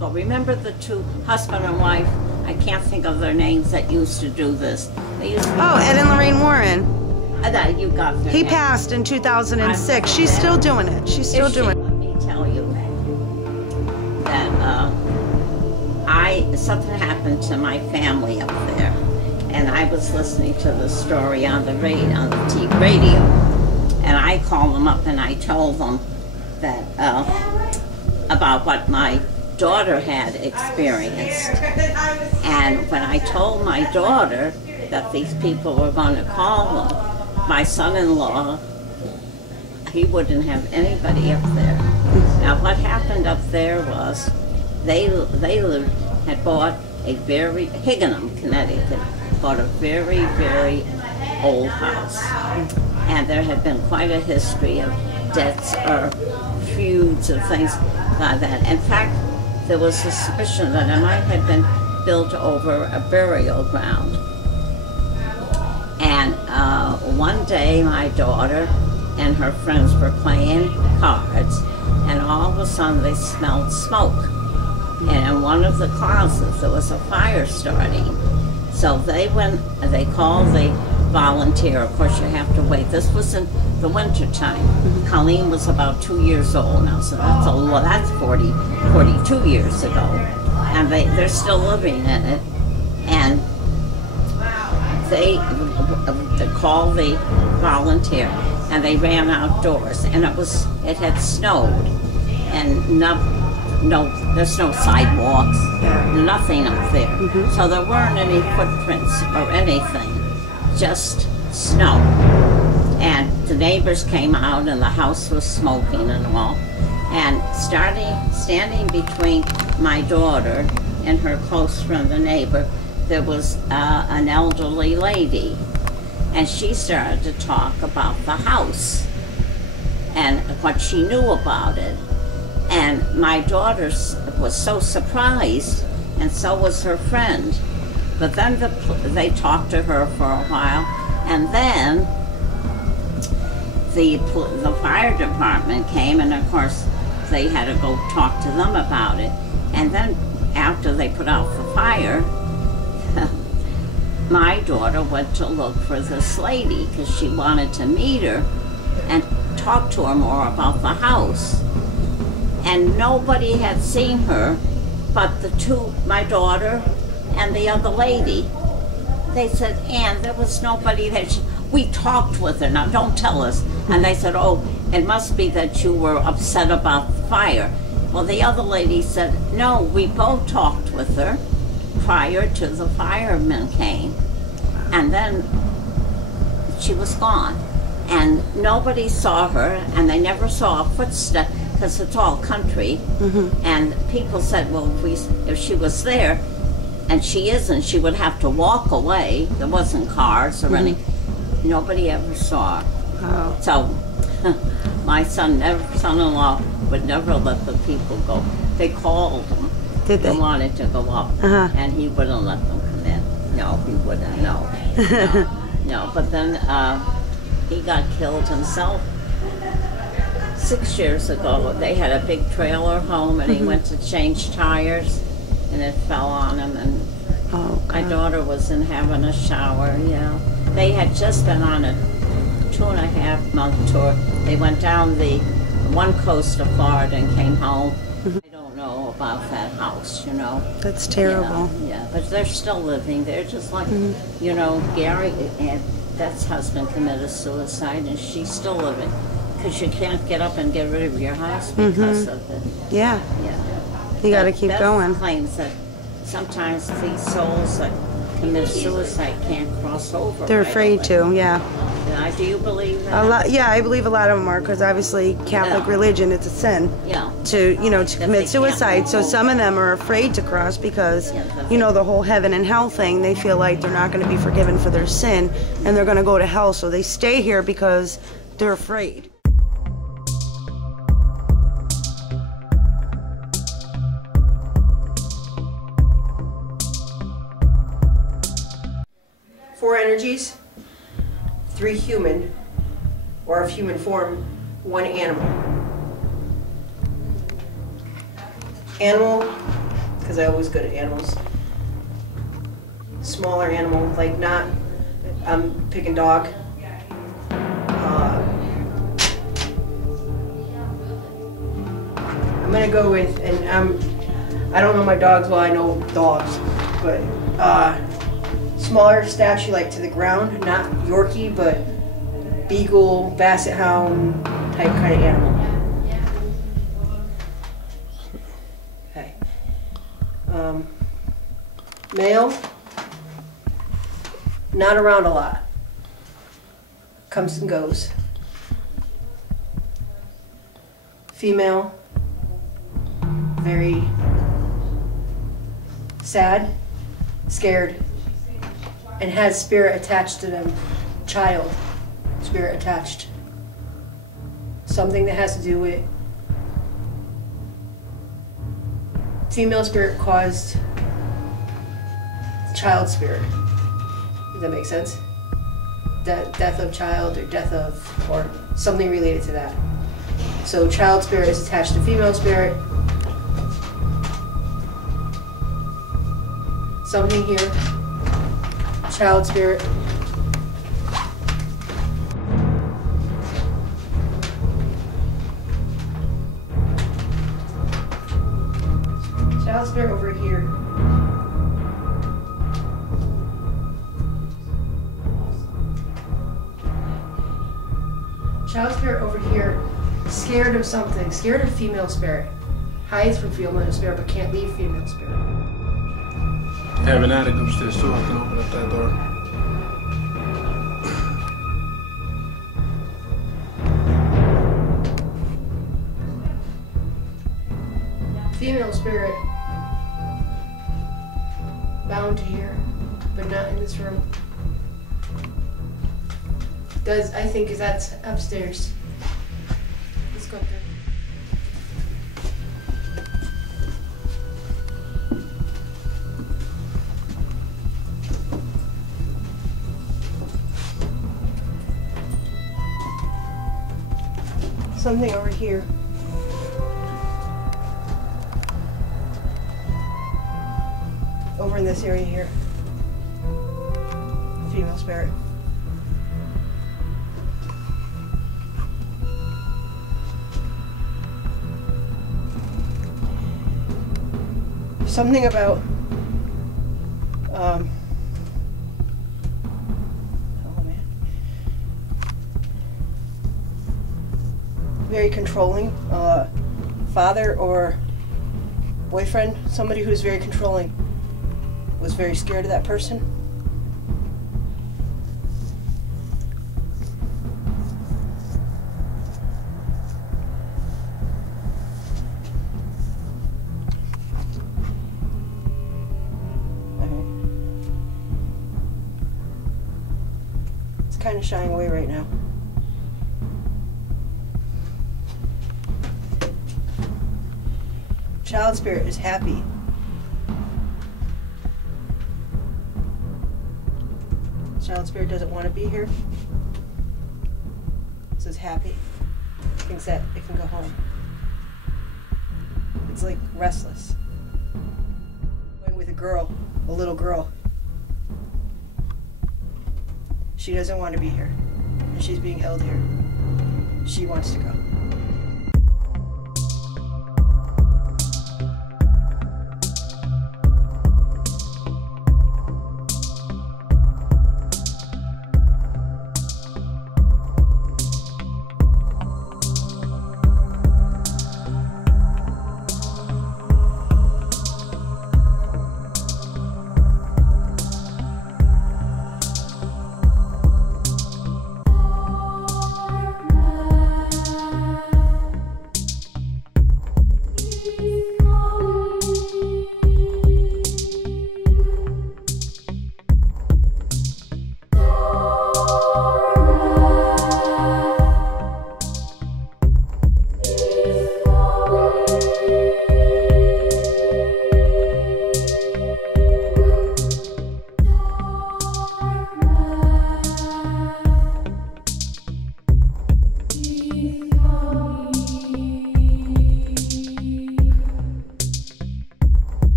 ago. Remember the two, husband and wife? I can't think of their names that used to do this. They used to Ed and Lorraine Warren. That you got their He name. passed in 2006. She's still doing it. She's still doing it. Let me tell you that something happened to my family up there, and I was listening to the story on the radio, and I called them up and I told them that about what my daughter had experienced. And when I told my daughter that these people were going to call them, my son-in-law, he wouldn't have anybody up there. Now what happened up there was had bought a very, Higginham, Connecticut, bought a very, very old house. And there had been quite a history of debts or feuds and things like that. In fact, there was suspicion that it might have been built over a burial ground. And one day my daughter and her friends were playing cards, and all of a sudden they smelled smoke. And in one of the closets there was a fire starting. So they called the volunteer. Of course you have to wait. This was in the winter time. Colleen was about 2 years old now, so that's 42 years ago. And they're still living in it. And they called the volunteer, and they ran outdoors, and it had snowed, and there's no sidewalks, nothing up there. So there weren't any footprints or anything, just snow. And the neighbors came out, and the house was smoking and all. And standing between my daughter and her close friend, the neighbor, there was an elderly lady. And she started to talk about the house and what she knew about it. And my daughter was so surprised, and so was her friend. But then they talked to her for a while, and then the fire department came, and of course they had to go talk to them about it. And then after they put out the fire, my daughter went to look for this lady because she wanted to meet her and talk to her more about the house. And nobody had seen her but my daughter and the other lady. They said, Ann, there was nobody there. We talked with her. Now, don't tell us. And they said, oh, it must be that you were upset about the fire. Well, the other lady said, no, we both talked with her prior to the firemen came. And then she was gone. And nobody saw her, and they never saw a footstep, because it's all country. And people said, well, if she was there, and she isn't, she would have to walk away. There wasn't cars or anything. Nobody ever saw her. Oh. So my son-in-law would never let the people go. They called him. Did they? They wanted to go up, and he wouldn't let them come in. No, he wouldn't, no. No, but then he got killed himself 6 years ago. They had a big trailer home, and he went to change tires, and it fell on him, and my daughter wasn't having a shower. They had just been on a 2.5-month tour. They went down the one coast of Florida and came home. I don't know about that house, That's terrible. Yeah, but they're still living. They're just like, Gary and that's husband committed suicide, and she's still living. Because you can't get up and get rid of your house because of it. Yeah. You got to keep going. Claims that sometimes these souls that commit suicide can't cross over. They're afraid to, yeah. Do you believe that? I believe a lot of them are, because obviously Catholic religion, it's a sin to commit suicide. So some of them are afraid to cross because, the whole heaven and hell thing, they feel like they're not going to be forgiven for their sin, and they're going to go to hell. So they stay here because they're afraid. Four energies, 3 human, or of human form, 1 animal. Animal because I'm always good at animals. Smaller animal, like not, I'm picking dog. I'm gonna go with, and I don't know my dogs well, I know dogs, but smaller statue, like to the ground, not Yorkie, but Beagle, Basset Hound type kind of animal. Okay. Male, not around a lot. Comes and goes. Female, very sad, scared, and has spirit attached to them. Child, spirit attached. Something that has to do with female spirit caused child spirit. Does that make sense? Death of child or death of, or something related to that. So child spirit is attached to female spirit. Something here. Child spirit. Child spirit over here. Child spirit over here, scared of something, scared of female spirit. Hides from female spirit but can't leave female spirit. I have an attic upstairs too, I can open up that door. Female spirit bound to here, but not in this room. I think that's upstairs. Let's go up there. Something over here. Over in this area here. Female spirit. Something about oh man, very controlling, father or boyfriend, somebody who's very controlling, was very scared of that person. Kind of shying away right now. Child spirit is happy. Child spirit doesn't want to be here. This is happy. Thinks that it can go home. It's like restless. Going with a girl, a little girl. She doesn't want to be here, and she's being held here. She wants to go.